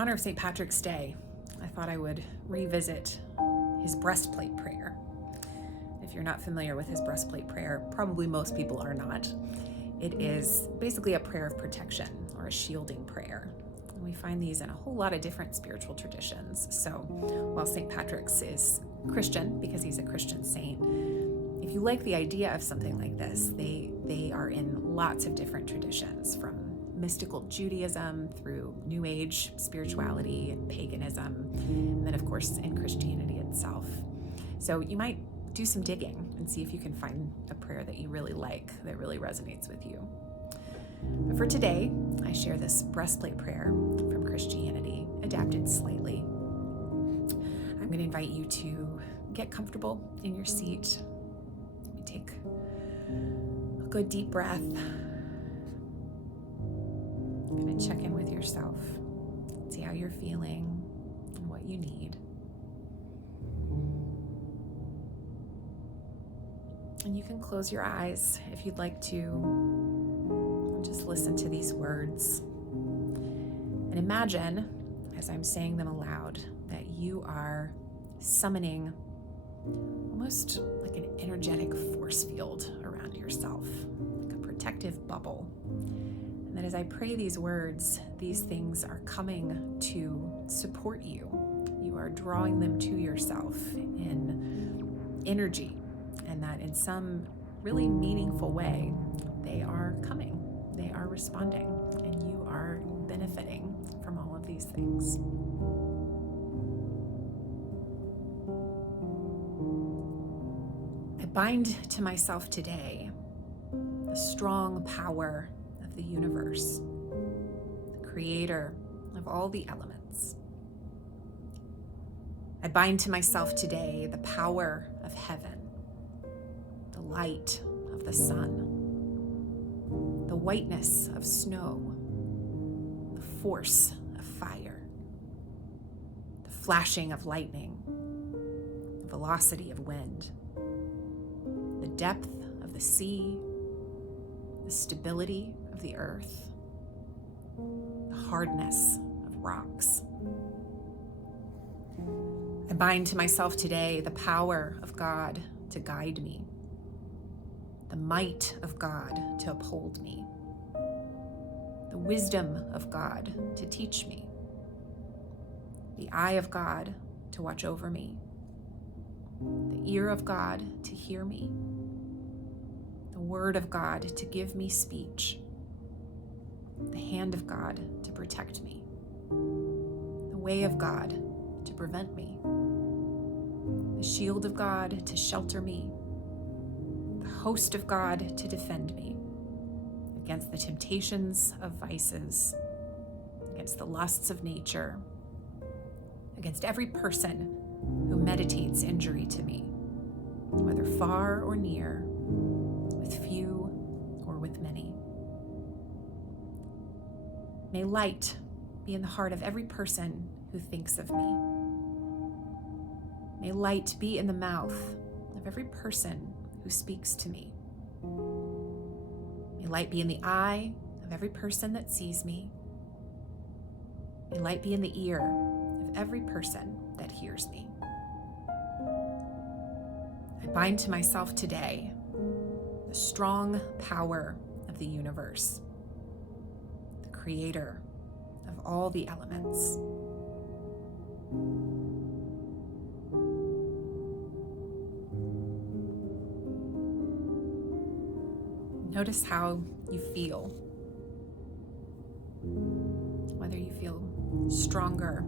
honor of St. Patrick's Day, I thought I would revisit his Breastplate Prayer. If you're not familiar with his Breastplate Prayer, probably most people are not. It is basically a prayer of protection or a shielding prayer. And we find these in a whole lot of different spiritual traditions. So while St. Patrick's is Christian because he's a Christian saint, if you like the idea of something like this, they are in lots of different traditions, from mystical Judaism through New Age spirituality and paganism, and then of course in Christianity itself. So you might do some digging and see if you can find a prayer that you really like, that really resonates with you. But for today, I share this breastplate prayer from Christianity, adapted slightly. I'm going to invite you to get comfortable in your seat. Maybe take a good deep breath. Kind of check in with yourself, see how you're feeling and what you need. And you can close your eyes if you'd like to. Just listen to these words and imagine, as I'm saying them aloud, that you are summoning almost like an energetic force field around yourself, like a protective bubble. And that as I pray these words, these things are coming to support you. You are drawing them to yourself in energy, and that in some really meaningful way, they are coming, they are responding, and you are benefiting from all of these things. I bind to myself today the strong power of the universe, the creator of all the elements. I bind to myself today the power of heaven, the light of the sun, the whiteness of snow, the force of fire, the flashing of lightning, the velocity of wind, the depth of the sea, the stability of the earth, the hardness of rocks. I bind to myself today the power of God to guide me, the might of God to uphold me, the wisdom of God to teach me, the eye of God to watch over me, the ear of God to hear me, the word of God to give me speech, the hand of God to protect me, the way of God to prevent me, the shield of God to shelter me, the host of God to defend me against the temptations of vices, against the lusts of nature, against every person who meditates injury to me, whether far or near, with few or with many. May light be in the heart of every person who thinks of me. May light be in the mouth of every person who speaks to me. May light be in the eye of every person that sees me. May light be in the ear of every person that hears me. I bind to myself today the strong power of the universe, the creator of all the elements. Notice how you feel, whether you feel stronger,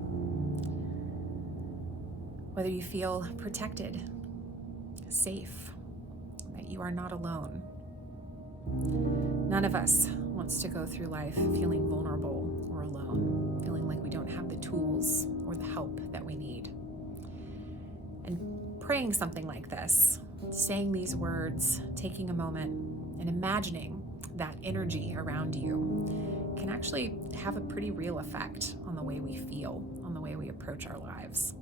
whether you feel protected, safe, that you are not alone. None of us wants to go through life feeling vulnerable or alone, feeling like we don't have the tools or the help that we need. And praying something like this, saying these words, taking a moment, and imagining that energy around you can actually have a pretty real effect on the way we feel, on the way we approach our lives.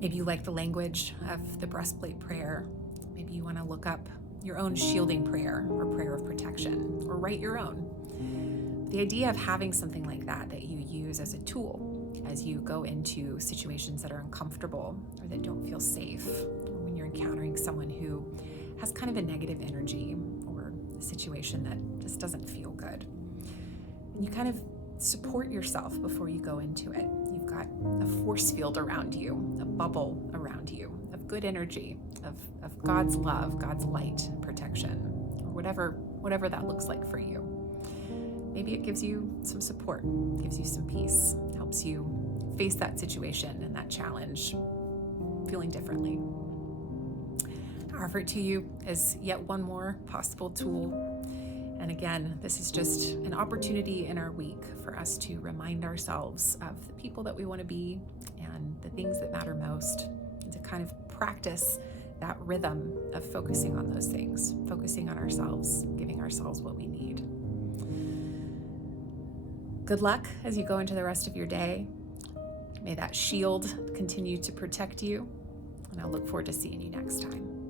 Maybe you like the language of the breastplate prayer. Maybe you want to look up your own shielding prayer or prayer of protection, or write your own. the idea of having something like that you use as a tool as you go into situations that are uncomfortable or that don't feel safe, or when you're encountering someone who has kind of a negative energy or a situation that just doesn't feel good. And you kind of support yourself before you go into it. You've got a force field around you, a bubble around you of good energy, of God's love, God's light, protection, or whatever that looks like for you. Maybe it gives you some support, gives you some peace, helps you face that situation and that challenge feeling differently. I offer it to you as yet one more possible tool. And again, this is just an opportunity in our week for us to remind ourselves of the people that we want to be and the things that matter most, and to kind of practice that rhythm of focusing on those things, focusing on ourselves, giving ourselves what we need. Good luck as you go into the rest of your day. May that shield continue to protect you, and I'll look forward to seeing you next time.